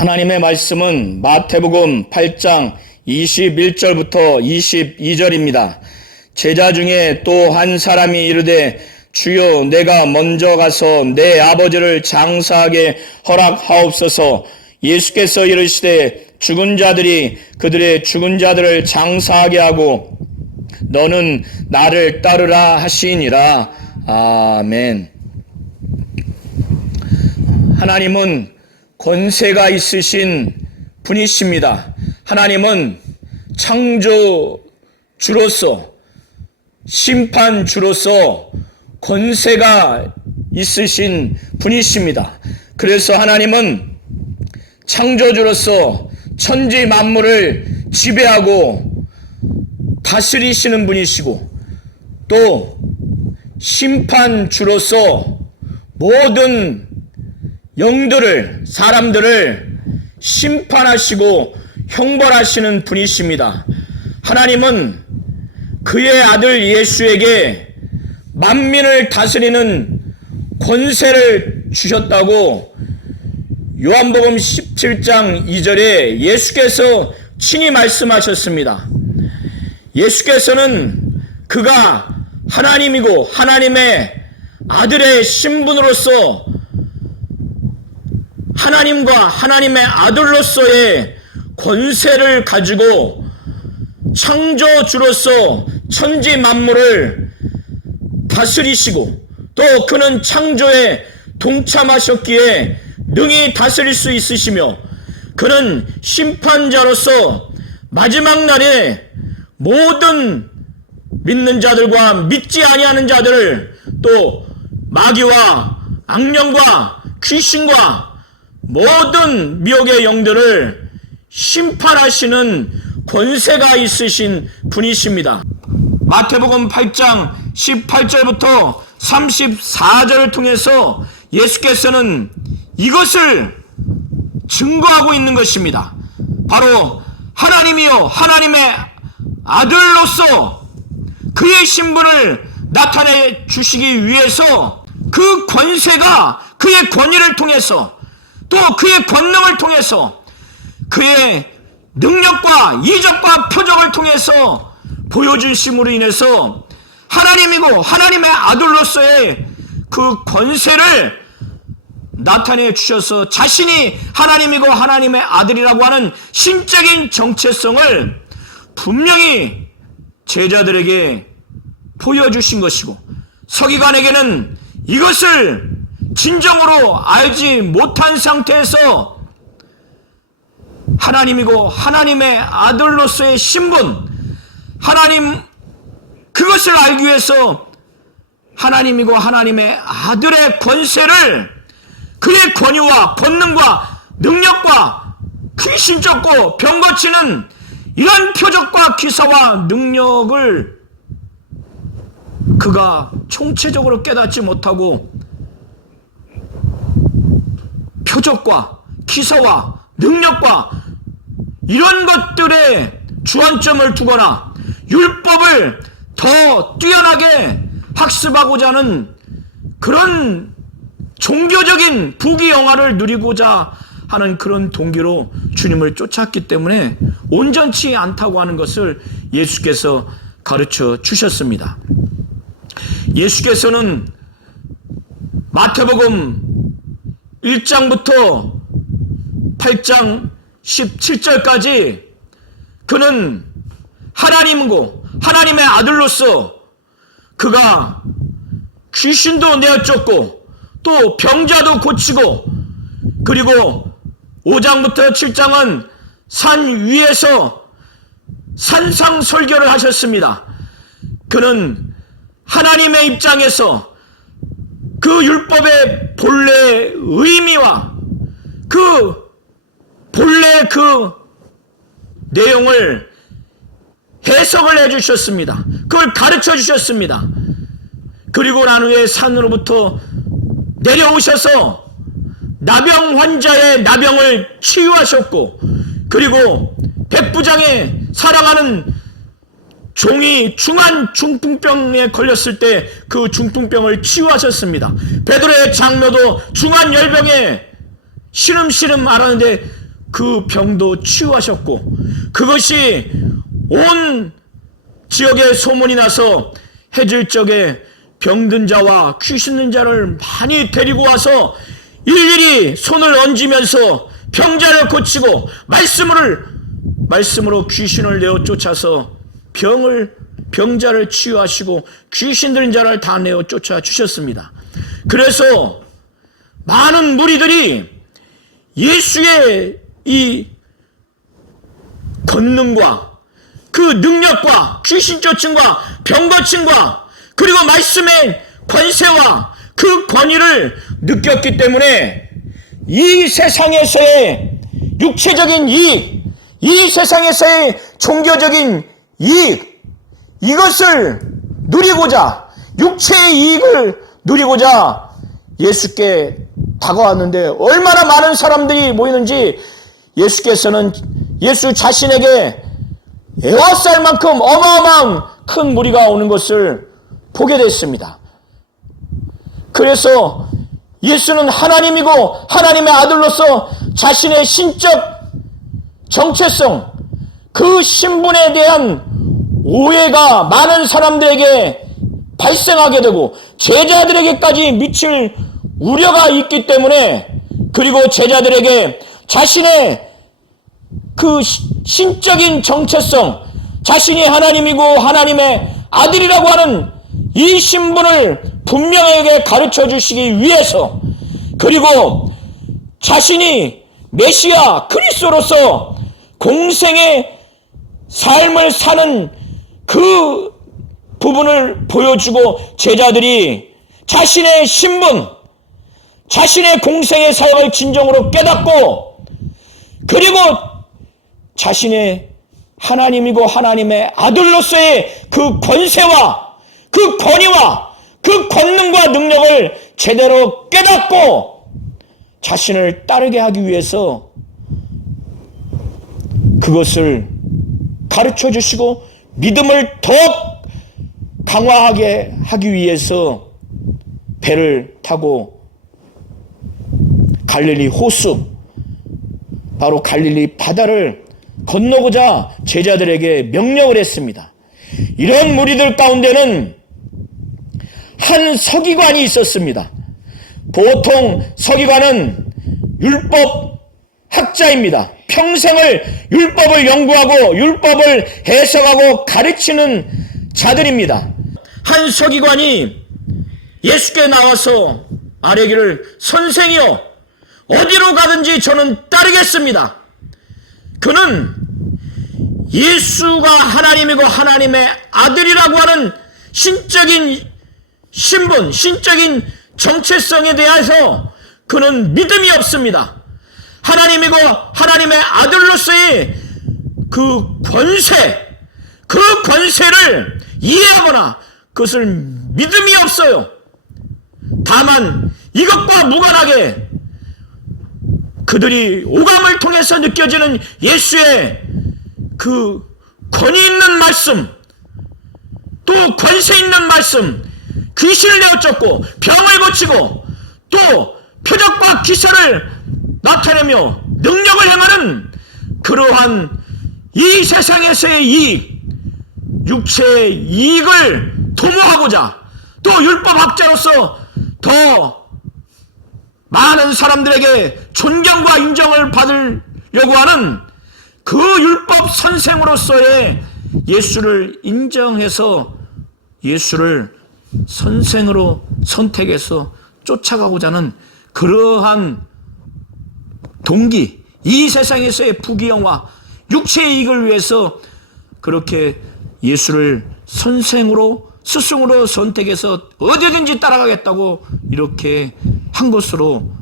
하나님의 말씀은 마태복음 8장 21절부터 22절입니다. 제자 중에 또 한 사람이 이르되 주여 내가 먼저 가서 내 아버지를 장사하게 허락하옵소서. 예수께서 이르시되 죽은 자들이 그들의 죽은 자들을 장사하게 하고 너는 나를 따르라 하시니라. 아멘. 하나님은 권세가 있으신 분이십니다. 하나님은 창조주로서 심판주로서 권세가 있으신 분이십니다. 그래서 하나님은 창조주로서 천지 만물을 지배하고 다스리시는 분이시고 또 심판주로서 모든 영들을 사람들을 심판하시고 형벌하시는 분이십니다. 하나님은 그의 아들 예수에게 만민을 다스리는 권세를 주셨다고 요한복음 17장 2절에 예수께서 친히 말씀하셨습니다. 예수께서는 그가 하나님이고 하나님의 아들의 신분으로서 하나님과 하나님의 아들로서의 권세를 가지고 창조주로서 천지 만물을 다스리시고 또 그는 창조에 동참하셨기에 능히 다스릴 수 있으시며 그는 심판자로서 마지막 날에 모든 믿는 자들과 믿지 아니하는 자들을 또 마귀와 악령과 귀신과 모든 미혹의 영들을 심판하시는 권세가 있으신 분이십니다. 마태복음 8장 18절부터 34절을 통해서 예수께서는 이것을 증거하고 있는 것입니다. 바로 하나님이요 하나님의 아들로서 그의 신분을 나타내 주시기 위해서 그 권세가 그의 권위를 통해서 또 그의 권능을 통해서 그의 능력과 이적과 표적을 통해서 보여주심으로 인해서 하나님이고 하나님의 아들로서의 그 권세를 나타내 주셔서 자신이 하나님이고 하나님의 아들이라고 하는 신적인 정체성을 분명히 제자들에게 보여주신 것이고 서기관에게는 이것을 진정으로 알지 못한 상태에서 하나님이고 하나님의 아들로서의 신분, 하나님 그것을 알기 위해서 하나님이고 하나님의 아들의 권세를 그의 권위와 권능과 능력과 귀신 쫓고 병 고치는 이런 표적과 기사와 능력을 그가 총체적으로 깨닫지 못하고 표적과 기사와 능력과 이런 것들에 주안점을 두거나 율법을 더 뛰어나게 학습하고자 하는 그런 종교적인 부귀영화를 누리고자 하는 그런 동기로 주님을 쫓았기 때문에 온전치 않다고 하는 것을 예수께서 가르쳐 주셨습니다. 예수께서는 마태복음 1장부터 8장 17절까지 그는 하나님이고 하나님의 아들로서 그가 귀신도 내어쫓고 또 병자도 고치고 그리고 5장부터 7장은 산 위에서 산상 설교를 하셨습니다. 그는 하나님의 입장에서 그 율법의 본래의 의미와 그 본래 그 내용을 해석을 해주셨습니다. 그걸 가르쳐 주셨습니다. 그리고 난 후에 산으로부터 내려오셔서 나병 환자의 나병을 치유하셨고 그리고 백부장의 사랑하는 종이 중한 중풍병에 걸렸을 때 그 중풍병을 치유하셨습니다. 베드로의 장로도 중한 열병에 시름시름 앓았는데 그 병도 치유하셨고, 그것이 온 지역에 소문이 나서 해질적에 병든 자와 귀신 있는 자를 많이 데리고 와서 일일이 손을 얹으면서 병자를 고치고 말씀으로 귀신을 내어 쫓아서 병자를 치유하시고 귀신 들린 자를 다 내어 쫓아 주셨습니다. 그래서 많은 무리들이 예수의 이 권능과 그 능력과 귀신 쫓음과 병 고침과 그리고 말씀의 권세와 그 권위를 느꼈기 때문에 이 세상에서의 육체적인 이익, 이 세상에서의 종교적인 이익, 이것을 누리고자, 육체의 이익을 누리고자 예수께 다가왔는데 얼마나 많은 사람들이 모이는지 예수께서는 예수 자신에게 에워쌀 만큼 어마어마한 큰 무리가 오는 것을 보게 됐습니다. 그래서 예수는 하나님이고 하나님의 아들로서 자신의 신적 정체성, 그 신분에 대한 오해가 많은 사람들에게 발생하게 되고 제자들에게까지 미칠 우려가 있기 때문에, 그리고 제자들에게 자신의 그 신적인 정체성, 자신이 하나님이고 하나님의 아들이라고 하는 이 신분을 분명하게 가르쳐 주시기 위해서, 그리고 자신이 메시아 그리스도로서 공생의 삶을 사는 그 부분을 보여주고 제자들이 자신의 신분, 자신의 공생의 삶을 진정으로 깨닫고, 그리고 자신의 하나님이고 하나님의 아들로서의 그 권세와 그 권위와 그 권능과 능력을 제대로 깨닫고 자신을 따르게 하기 위해서 그것을 가르쳐 주시고 믿음을 더 강화하게 하기 위해서 배를 타고 갈릴리 호수, 바로 갈릴리 바다를 건너고자 제자들에게 명령을 했습니다. 이런 무리들 가운데는 한 서기관이 있었습니다. 보통 서기관은 율법 학자입니다. 평생을 율법을 연구하고 율법을 해석하고 가르치는 자들입니다. 한 서기관이 예수께 나와서 아뢰기를, 선생이여, 어디로 가든지 저는 따르겠습니다. 그는 예수가 하나님이고 하나님의 아들이라고 하는 신적인 신분, 신적인 정체성에 대해서 그는 믿음이 없습니다. 하나님이고 하나님의 아들로서의 그 권세, 그 권세를 이해하거나 그것을 믿음이 없어요. 다만 이것과 무관하게 그들이 오감을 통해서 느껴지는 예수의 그 권위 있는 말씀, 또 권세 있는 말씀, 귀신을 내어쫓고 병을 고치고 또 표적과 기사를 나타내며 능력을 행하는 그러한 이 세상에서의 이익, 육체의 이익을 도모하고자, 또 율법학자로서 더 많은 사람들에게 존경과 인정을 받으려고 하는 그 율법 선생으로서의 예수를 인정해서 예수를 선생으로 선택해서 쫓아가고자 하는 그러한 동기, 이 세상에서의 부귀영화, 육체의 이익을 위해서 그렇게 예수를 선생으로, 스승으로 선택해서 어디든지 따라가겠다고 이렇게 한 것으로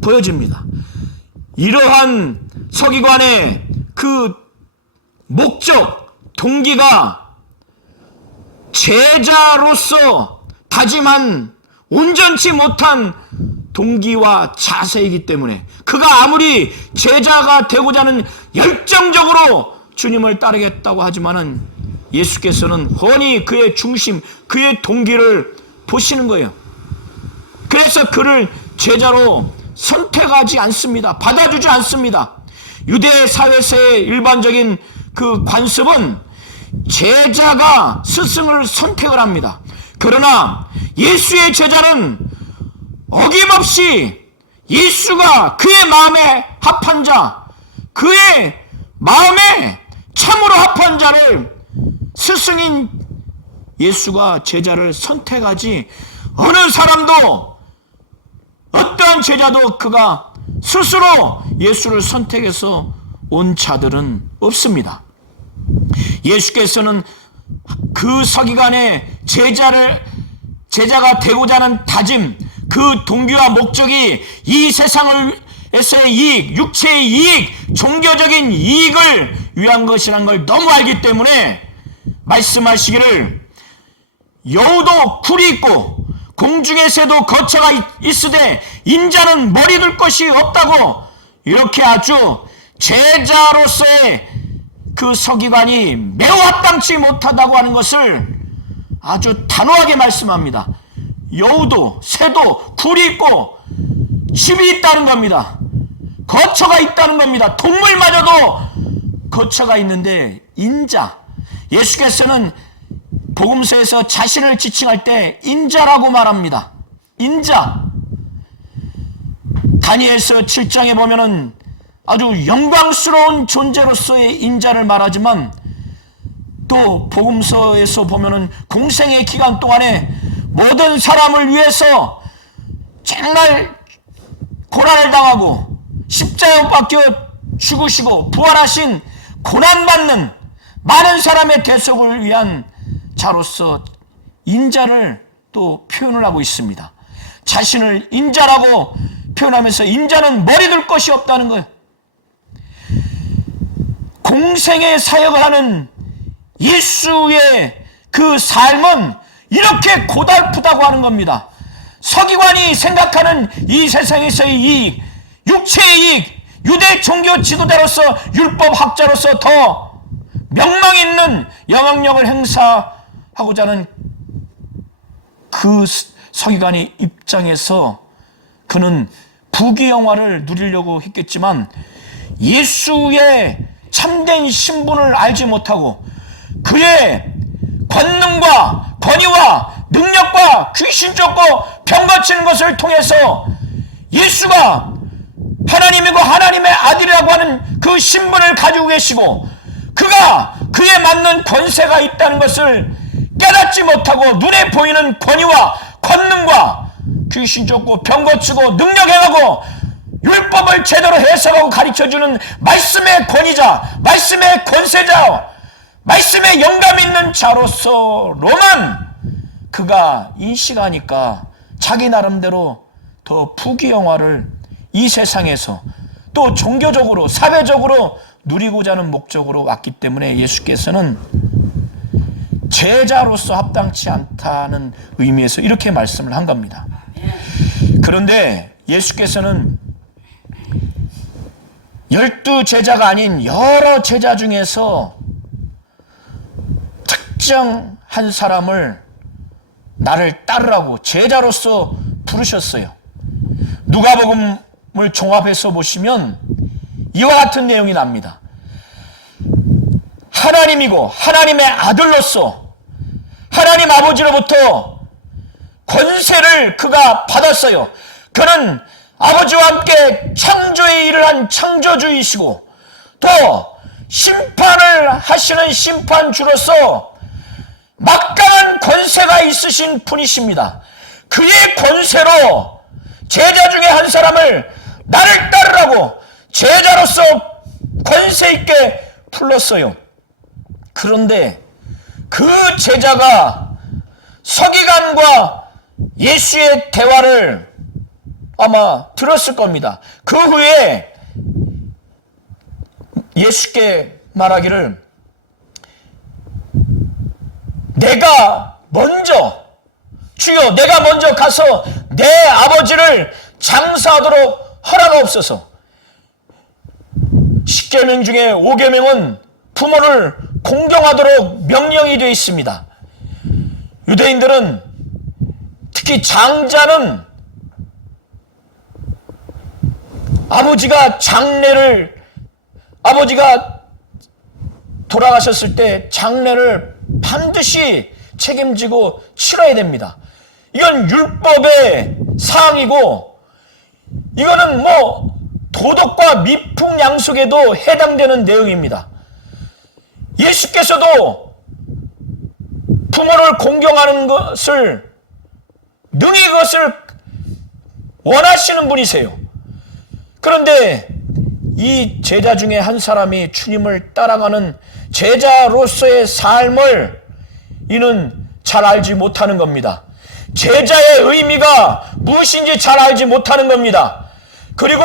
보여집니다. 이러한 서기관의 그 목적, 동기가 제자로서 다짐한 온전치 못한 동기와 자세이기 때문에, 그가 아무리 제자가 되고자 하는 열정적으로 주님을 따르겠다고 하지만은 예수께서는 훤히 그의 중심, 그의 동기를 보시는 거예요. 그래서 그를 제자로 선택하지 않습니다. 받아주지 않습니다. 유대 사회에서의 일반적인 그 관습은 제자가 스승을 선택을 합니다. 그러나 예수의 제자는 어김없이 예수가 그의 마음에 합한 자, 그의 마음에 참으로 합한 자를 스승인 예수가 제자를 선택하지, 어느 사람도, 어떠한 제자도 그가 스스로 예수를 선택해서 온 자들은 없습니다. 예수께서는 그 서기관의 제자가 되고자 하는 다짐, 그 동기와 목적이 이 세상에서의 이익, 육체의 이익, 종교적인 이익을 위한 것이라는 걸 너무 알기 때문에 말씀하시기를 여우도 굴이 있고 공중의 새도 거처가 있으되 인자는 머리 둘 것이 없다고, 이렇게 아주 제자로서의 그 서기관이 매우 합당치 못하다고 하는 것을 아주 단호하게 말씀합니다. 여우도 새도 굴이 있고 집이 있다는 겁니다. 거처가 있다는 겁니다. 동물마저도 거처가 있는데 인자, 예수께서는 복음서에서 자신을 지칭할 때 인자라고 말합니다. 인자. 다니엘서 7장에 보면은 아주 영광스러운 존재로서의 인자를 말하지만, 또 복음서에서 보면은 공생의 기간 동안에 모든 사람을 위해서 정말 고난을 당하고 십자가에 못 박혀 죽으시고 부활하신 고난받는 많은 사람의 대속을 위한 자로서 인자를 또 표현을 하고 있습니다. 자신을 인자라고 표현하면서 인자는 머리 둘 것이 없다는 거예요. 공생의 사역을 하는 예수의 그 삶은 이렇게 고달프다고 하는 겁니다. 서기관이 생각하는 이 세상에서의 이익, 육체의 이익, 유대 종교 지도자로서 율법학자로서 더 명망 있는 영향력을 행사하고자 하는 그 서기관의 입장에서 그는 부귀영화를 누리려고 했겠지만, 예수의 참된 신분을 알지 못하고 그의 권능과 권위와 능력과 귀신 쫓고 병 고치는 것을 통해서 예수가 하나님이고 하나님의 아들이라고 하는 그 신분을 가지고 계시고 그가 그에 맞는 권세가 있다는 것을 깨닫지 못하고 눈에 보이는 권위와 권능과 귀신 쫓고 병 고치고 능력 행하고 율법을 제대로 해석하고 가르쳐주는 말씀의 권위자, 말씀의 권세자, 말씀의 영감 있는 자로서로만 그가 인식하니까 자기 나름대로 더 부귀영화를 이 세상에서 또 종교적으로 사회적으로 누리고자 하는 목적으로 왔기 때문에 예수께서는 제자로서 합당치 않다는 의미에서 이렇게 말씀을 한 겁니다. 그런데 예수께서는 12제자가 아닌 여러 제자 중에서 특정 한 사람을 나를 따르라고 제자로서 부르셨어요. 누가복음을 종합해서 보시면 이와 같은 내용이 납니다. 하나님이고 하나님의 아들로서 하나님 아버지로부터 권세를 그가 받았어요. 그는 아버지와 함께 창조의 일을 한 창조주이시고 또 심판을 하시는 심판주로서 막강한 권세가 있으신 분이십니다. 그의 권세로 제자 중에 한 사람을 나를 따르라고 제자로서 권세 있게 불렀어요. 그런데 그 제자가 서기관과 예수의 대화를 아마 들었을 겁니다. 그 후에 예수께 말하기를 내가 먼저 주여 내가 먼저 가서 내 아버지를 장사하도록 허락하옵소서. 10계명 중에 5계명은 부모를 공경하도록 명령이 되어 있습니다. 유대인들은 특히 장자는 아버지가 장례를 아버지가 돌아가셨을 때 장례를 반드시 책임지고 치러야 됩니다. 이건 율법의 사항이고 이거는 뭐 도덕과 미풍양속에도 해당되는 내용입니다. 예수께서도 부모를 공경하는 것을 능히 그것을 원하시는 분이세요. 그런데 이 제자 중에 한 사람이 주님을 따라가는 제자로서의 삶을 이는 잘 알지 못하는 겁니다. 제자의 의미가 무엇인지 잘 알지 못하는 겁니다. 그리고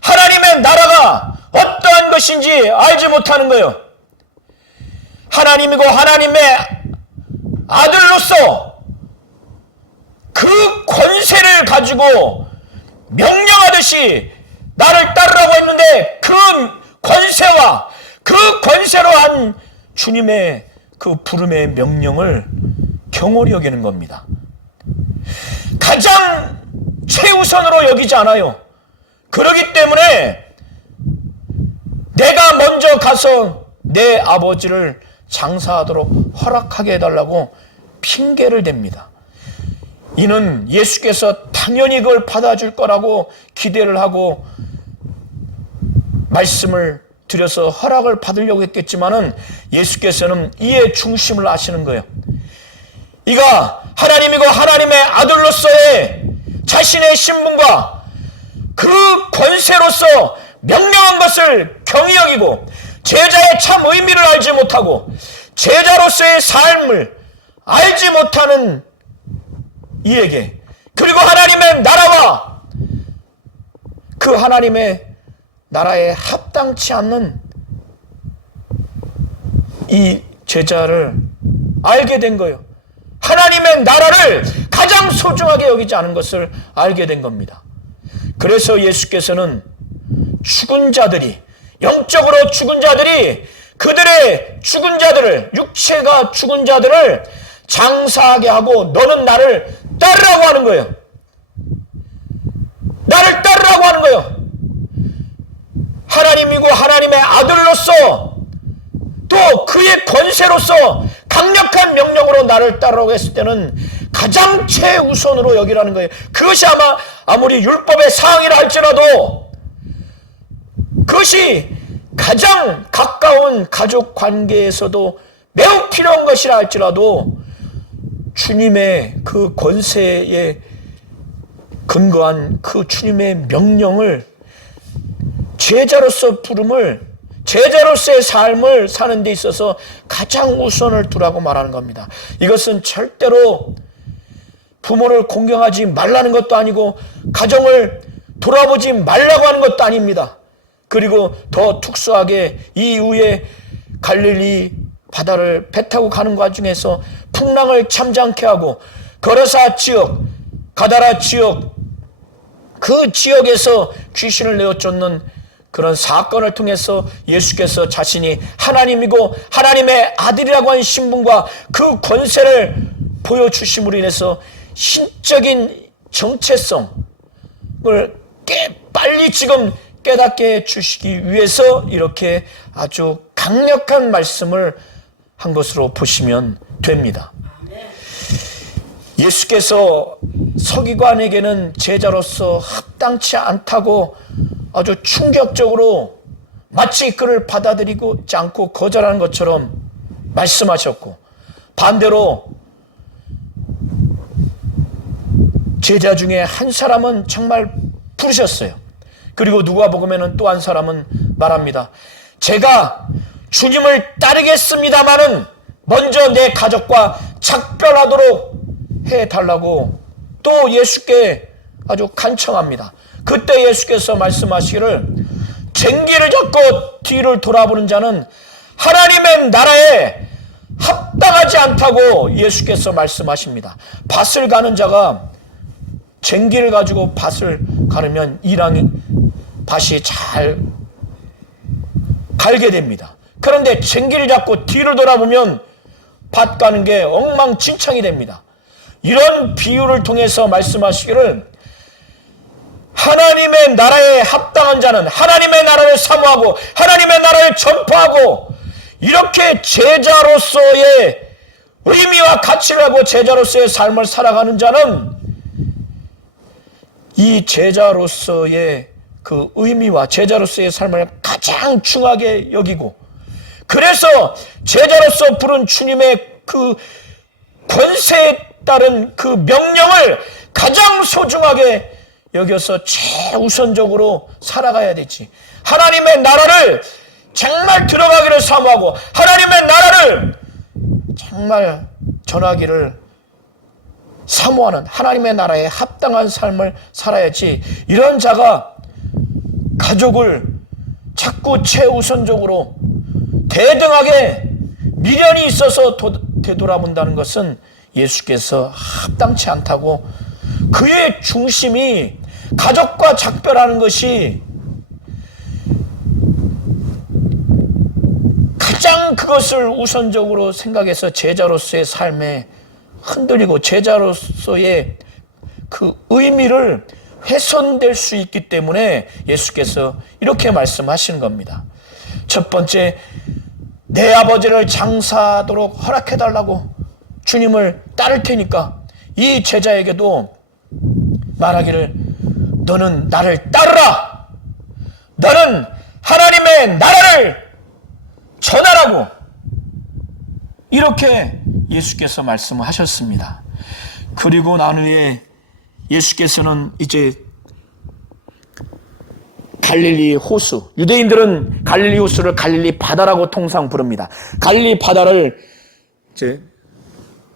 하나님의 나라가 어떠한 것인지 알지 못하는 거예요. 하나님이고 하나님의 아들로서 그 권세를 가지고 명령하듯이 나를 따르라고 했는데 그 권세와 그 권세로 한 주님의 그 부름의 명령을 경홀히 여기는 겁니다. 가장 최우선으로 여기지 않아요. 그렇기 때문에 내가 먼저 가서 내 아버지를 장사하도록 허락하게 해달라고 핑계를 댑니다. 이는 예수께서 당연히 그걸 받아줄 거라고 기대를 하고 말씀을 드려서 허락을 받으려고 했겠지만은 예수께서는 이의 중심을 아시는 거예요. 이가 하나님이고 하나님의 아들로서의 자신의 신분과 그 권세로서 명령한 것을 경히 여기고 제자의 참 의미를 알지 못하고 제자로서의 삶을 알지 못하는 이에게, 그리고 하나님의 나라와 그 하나님의 나라에 합당치 않는 이 제자를 알게 된 거예요. 하나님의 나라를 가장 소중하게 여기지 않은 것을 알게 된 겁니다. 그래서 예수께서는 죽은 자들이, 영적으로 죽은 자들이 그들의 죽은 자들을, 육체가 죽은 자들을 장사하게 하고 너는 나를 따르라고 하는 거예요. 나를 따르라고 하는 거예요. 하나님이고 하나님의 아들로서 또 그의 권세로서 강력한 명령으로 나를 따르라고 했을 때는 가장 최우선으로 여기라는 거예요. 그것이 아무리 율법의 사항이라 할지라도 그것이 가장 가까운 가족 관계에서도 매우 필요한 것이라 할지라도 주님의 그 권세에 근거한 그 주님의 명령을 제자로서 부름을, 제자로서의 삶을 사는 데 있어서 가장 우선을 두라고 말하는 겁니다. 이것은 절대로 부모를 공경하지 말라는 것도 아니고 가정을 돌아보지 말라고 하는 것도 아닙니다. 그리고 더 특수하게 이후에 갈릴리 바다를 배 타고 가는 과정에서 풍랑을 참지 하고 거라사 지역, 가다라 지역, 그 지역에서 귀신을 내어쫓는 그런 사건을 통해서 예수께서 자신이 하나님이고 하나님의 아들이라고 하는 신분과 그 권세를 보여주심으로 인해서 신적인 정체성을 빨리 지금 깨닫게 해주시기 위해서 이렇게 아주 강력한 말씀을 한 것으로 보시면 됩니다. 예수께서 서기관에게는 제자로서 합당치 않다고 아주 충격적으로 마치 그를 받아들이지 않고 거절하는 것처럼 말씀하셨고, 반대로 제자 중에 한 사람은 정말 부르셨어요. 그리고 누가복음에는 또 한 사람은 말합니다. 제가 주님을 따르겠습니다마는 먼저 내 가족과 작별하도록 해달라고 또 예수께 아주 간청합니다. 그때 예수께서 말씀하시기를 쟁기를 잡고 뒤를 돌아보는 자는 하나님의 나라에 합당하지 않다고 예수께서 말씀하십니다. 밭을 가는 자가 쟁기를 가지고 밭을 가르면 밭이 잘 갈게 됩니다. 그런데 쟁기를 잡고 뒤를 돌아보면 밭 가는 게 엉망진창이 됩니다. 이런 비유를 통해서 말씀하시기를 하나님의 나라에 합당한 자는 하나님의 나라를 사모하고 하나님의 나라를 전파하고, 이렇게 제자로서의 의미와 가치를 하고 제자로서의 삶을 살아가는 자는 이 제자로서의 그 의미와 제자로서의 삶을 가장 중하게 여기고, 그래서 제자로서 부른 주님의 그 권세에 따른 그 명령을 가장 소중하게 여겨서 최우선적으로 살아가야 되지. 하나님의 나라를 정말 들어가기를 사모하고 하나님의 나라를 정말 전하기를 사모하는, 하나님의 나라에 합당한 삶을 살아야지. 이런 자가 가족을 자꾸 최우선적으로 대등하게 미련이 있어서 되돌아본다는 것은 예수께서 합당치 않다고, 그의 중심이 가족과 작별하는 것이 가장 그것을 우선적으로 생각해서 제자로서의 삶에 흔들리고 제자로서의 그 의미를 훼손될 수 있기 때문에 예수께서 이렇게 말씀하시는 겁니다. 첫 번째, 내 아버지를 장사하도록 허락해달라고 주님을 따를 테니까 이 제자에게도 말하기를, 너는 나를 따르라. 너는 하나님의 나라를 전하라고, 이렇게 예수께서 말씀하셨습니다. 그리고 난 후에 예수께서는 이제 갈릴리 호수, 유대인들은 갈릴리 호수를 갈릴리 바다라고 통상 부릅니다. 갈릴리 바다를 이제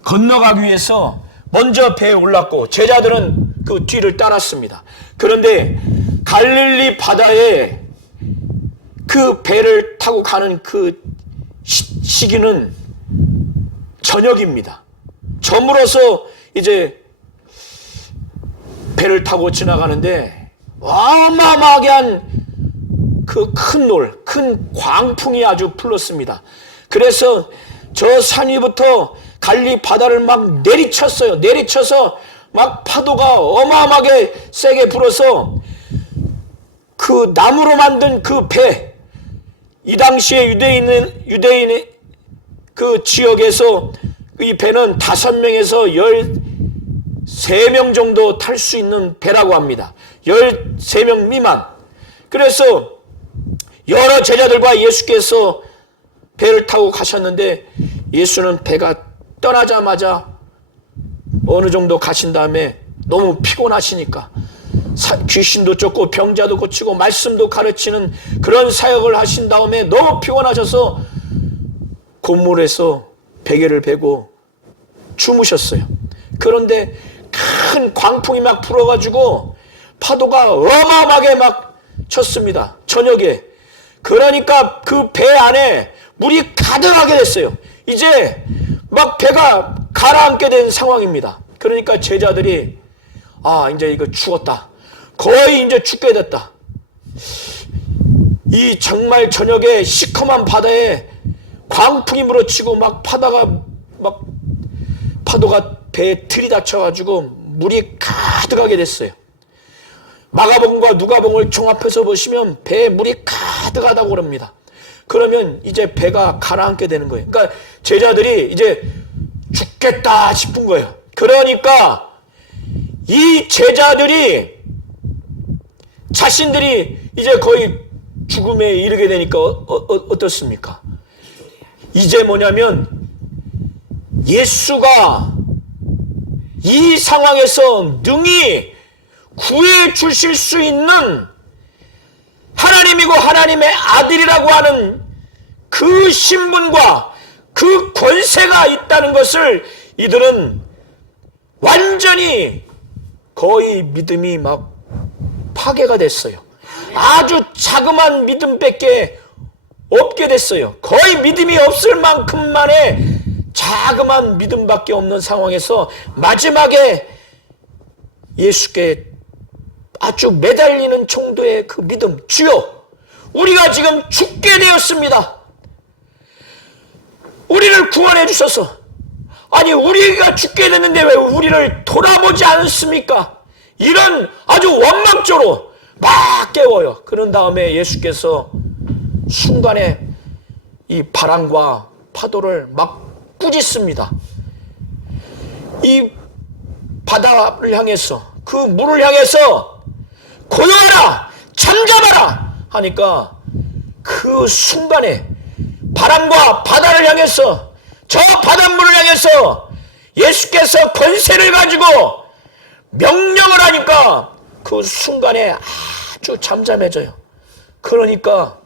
건너가기 위해서 먼저 배에 올랐고 제자들은 그 뒤를 따랐습니다. 그런데 갈릴리 바다에 그 배를 타고 가는 그 시기는 저녁입니다. 저물어서 이제 배를 타고 지나가는데 어마어마하게 한 그 큰 광풍이 아주 불었습니다. 그래서 저 산 위부터 갈릴리 바다를 막 내리쳤어요. 내리쳐서 막 파도가 어마어마하게 세게 불어서 그 나무로 만든 그 배, 이 당시에 유대인의 그 지역에서 이 배는 5명에서 13명 정도 탈 수 있는 배라고 합니다. 13명 미만. 그래서 여러 제자들과 예수께서 배를 타고 가셨는데, 예수는 배가 떠나자마자 어느 정도 가신 다음에 너무 피곤하시니까 귀신도 쫓고 병자도 고치고 말씀도 가르치는 그런 사역을 하신 다음에 너무 피곤하셔서 곤물에서 베개를 베고 주무셨어요. 그런데 큰 광풍이 막 불어가지고 파도가 어마어마하게 막 쳤습니다. 저녁에. 그러니까 그 배 안에 물이 가득하게 됐어요. 이제 막 배가 가라앉게 된 상황입니다. 그러니까 제자들이 이제 이거 죽었다. 거의 이제 죽게 됐다. 이 정말 저녁에 시커먼 바다에 광풍이 물어치고 막 파도가 배에 들이닥쳐가지고 물이 가득하게 됐어요. 마가복음과 누가복음을 종합해서 보시면 배에 물이 가득하다고 그럽니다. 그러면 이제 배가 가라앉게 되는 거예요. 그러니까 제자들이 이제 죽겠다 싶은 거예요. 그러니까 이 제자들이 자신들이 이제 거의 죽음에 이르게 되니까 어떻습니까? 이제 뭐냐면 예수가 이 상황에서 능히 구해 주실 수 있는 하나님이고 하나님의 아들이라고 하는 그 신분과 그 권세가 있다는 것을 이들은 완전히 거의 믿음이 막 파괴가 됐어요. 아주 자그마한 믿음밖에 없게 됐어요. 거의 믿음이 없을 만큼만의 자그마한 믿음밖에 없는 상황에서 마지막에 예수께 아주 매달리는 정도의 그 믿음, 주여 우리가 지금 죽게 되었습니다. 우리를 구원해 주셔서, 아니 우리가 죽게 됐는데 왜 우리를 돌아보지 않습니까? 이런 아주 원망조로 막 깨워요. 그런 다음에 예수께서 순간에 이 바람과 파도를 막 꾸짖습니다. 이 바다를 향해서, 그 물을 향해서 고요하라, 잠잠하라 하니까 그 순간에 바람과 바다를 향해서, 저 바닷물을 향해서 예수께서 권세를 가지고 명령을 하니까 그 순간에 아주 잠잠해져요. 그러니까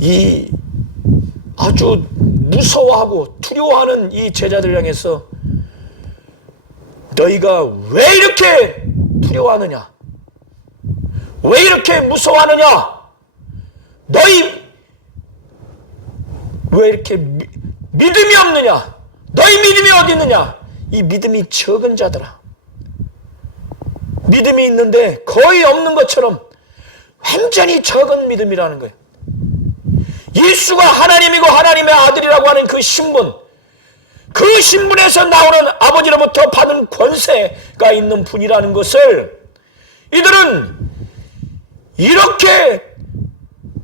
이 아주 무서워하고 두려워하는 이 제자들 향해서 너희가 왜 이렇게 두려워하느냐? 왜 이렇게 무서워하느냐? 너희 왜 이렇게 믿음이 없느냐? 너희 믿음이 어디 있느냐? 이 믿음이 적은 자들아. 믿음이 있는데 거의 없는 것처럼 완전히 적은 믿음이라는 거예요. 예수가 하나님이고 하나님의 아들이라고 하는 그 신분, 그 신분에서 나오는 아버지로부터 받은 권세가 있는 분이라는 것을 이들은 이렇게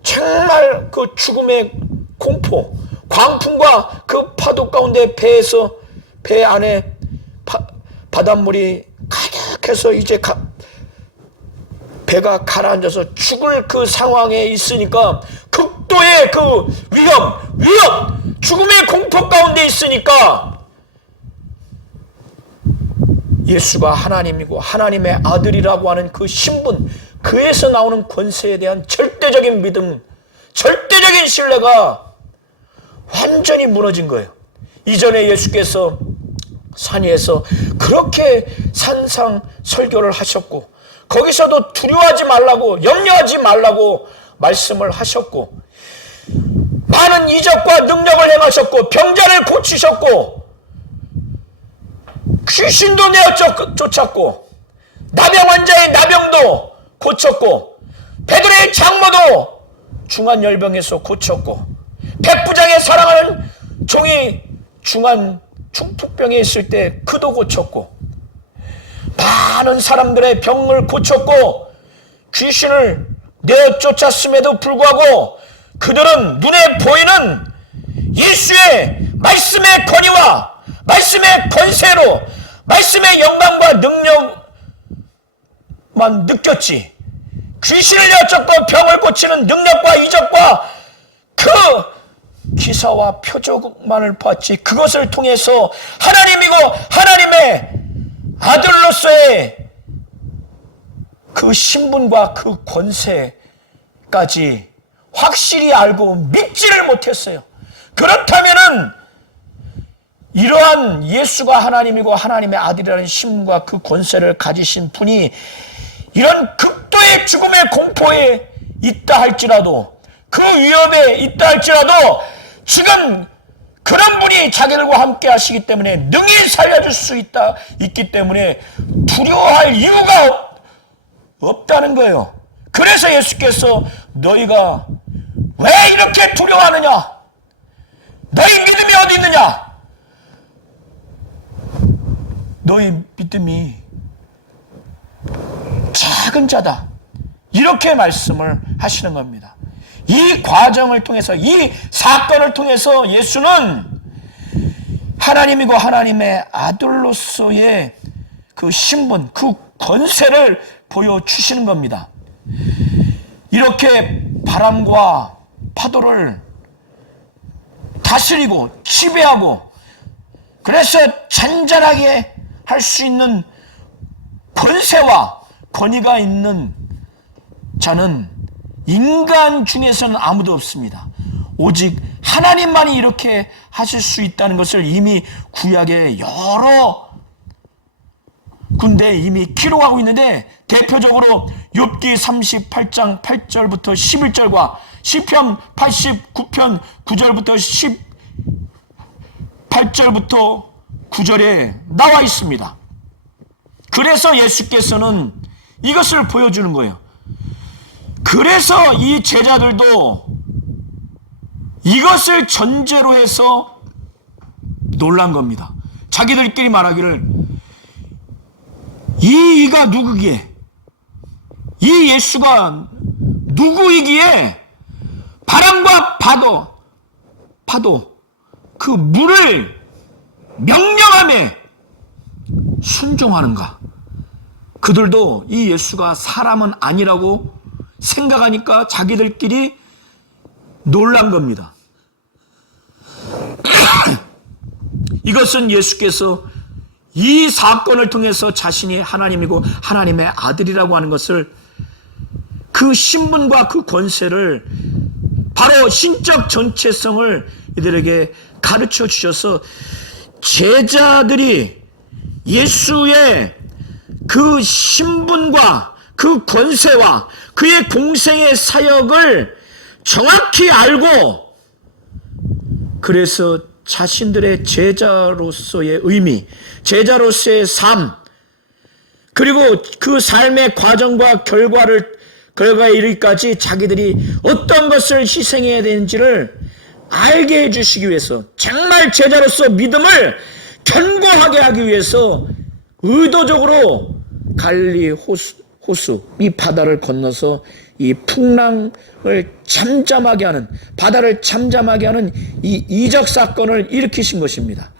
정말 그 죽음의 공포, 광풍과 그 파도 가운데 배 안에 바닷물이 가득해서 이제 배가 가라앉아서 죽을 그 상황에 있으니까, 극도의 그 위험, 죽음의 공포 가운데 있으니까 예수가 하나님이고 하나님의 아들이라고 하는 그 신분, 그에서 나오는 권세에 대한 절대적인 믿음, 절대적인 신뢰가 완전히 무너진 거예요. 이전에 예수께서 산 위에서 그렇게 산상 설교를 하셨고, 거기서도 두려워하지 말라고, 염려하지 말라고 말씀을 하셨고, 많은 이적과 능력을 행하셨고, 병자를 고치셨고, 귀신도 내어 쫓았고, 나병 환자의 나병도 고쳤고, 베드로의 장모도 중한 열병에서 고쳤고, 백부장의 사랑하는 종이 중한 중풍병에 있을 때 그도 고쳤고, 많은 사람들의 병을 고쳤고 귀신을 내어 쫓았음에도 불구하고 그들은 눈에 보이는 예수의 말씀의 권위와 말씀의 권세로 말씀의 영광과 능력만 느꼈지, 귀신을 내어 쫓고 병을 고치는 능력과 이적과 그 기사와 표적만을 봤지, 그것을 통해서 하나님이고 하나님의 아들로서의 그 신분과 그 권세까지 확실히 알고 믿지를 못했어요. 그렇다면은 이러한 예수가 하나님이고 하나님의 아들이라는 신분과 그 권세를 가지신 분이 이런 극도의 죽음의 공포에 있다 할지라도, 그 위협에 있다 할지라도 지금 그런 분이 자기들과 함께 하시기 때문에 능히 살려줄 수 있기 때문에 두려워할 이유가 없다는 거예요. 그래서 예수께서 너희가 왜 이렇게 두려워하느냐? 너희 믿음이 어디 있느냐? 너희 믿음이 작은 자다. 이렇게 말씀을 하시는 겁니다. 이 과정을 통해서, 이 사건을 통해서 예수는 하나님이고 하나님의 아들로서의 그 신분, 그 권세를 보여주시는 겁니다. 이렇게 바람과 파도를 다스리고 지배하고, 그래서 잔잔하게 할 수 있는 권세와 권위가 있는 자는 인간 중에서는 아무도 없습니다. 오직 하나님만이 이렇게 하실 수 있다는 것을 이미 구약의 여러 군데 이미 기록하고 있는데, 대표적으로 욥기 38장 8절부터 11절과 시편 89편 9절부터 18절부터 9절에 나와 있습니다. 그래서 예수께서는 이것을 보여주는 거예요. 그래서 이 제자들도 이것을 전제로 해서 놀란 겁니다. 자기들끼리 말하기를 이가 누구기에, 이 예수가 누구이기에 바람과 파도 그 물을 명령함에 순종하는가? 그들도 이 예수가 사람은 아니라고 생각하니까 자기들끼리 놀란 겁니다. 이것은 예수께서 이 사건을 통해서 자신이 하나님이고 하나님의 아들이라고 하는 것을, 그 신분과 그 권세를, 바로 신적 정체성을 이들에게 가르쳐 주셔서 제자들이 예수의 그 신분과 그 권세와 그의 공생의 사역을 정확히 알고, 그래서 자신들의 제자로서의 의미, 제자로서의 삶, 그리고 그 삶의 과정과 결과에 이르기까지 자기들이 어떤 것을 희생해야 되는지를 알게 해주시기 위해서, 정말 제자로서 믿음을 견고하게 하기 위해서 의도적으로 갈릴리 호수 이 바다를 건너서 이 풍랑을 잠잠하게 하는, 바다를 잠잠하게 하는 이 이적 사건을 일으키신 것입니다.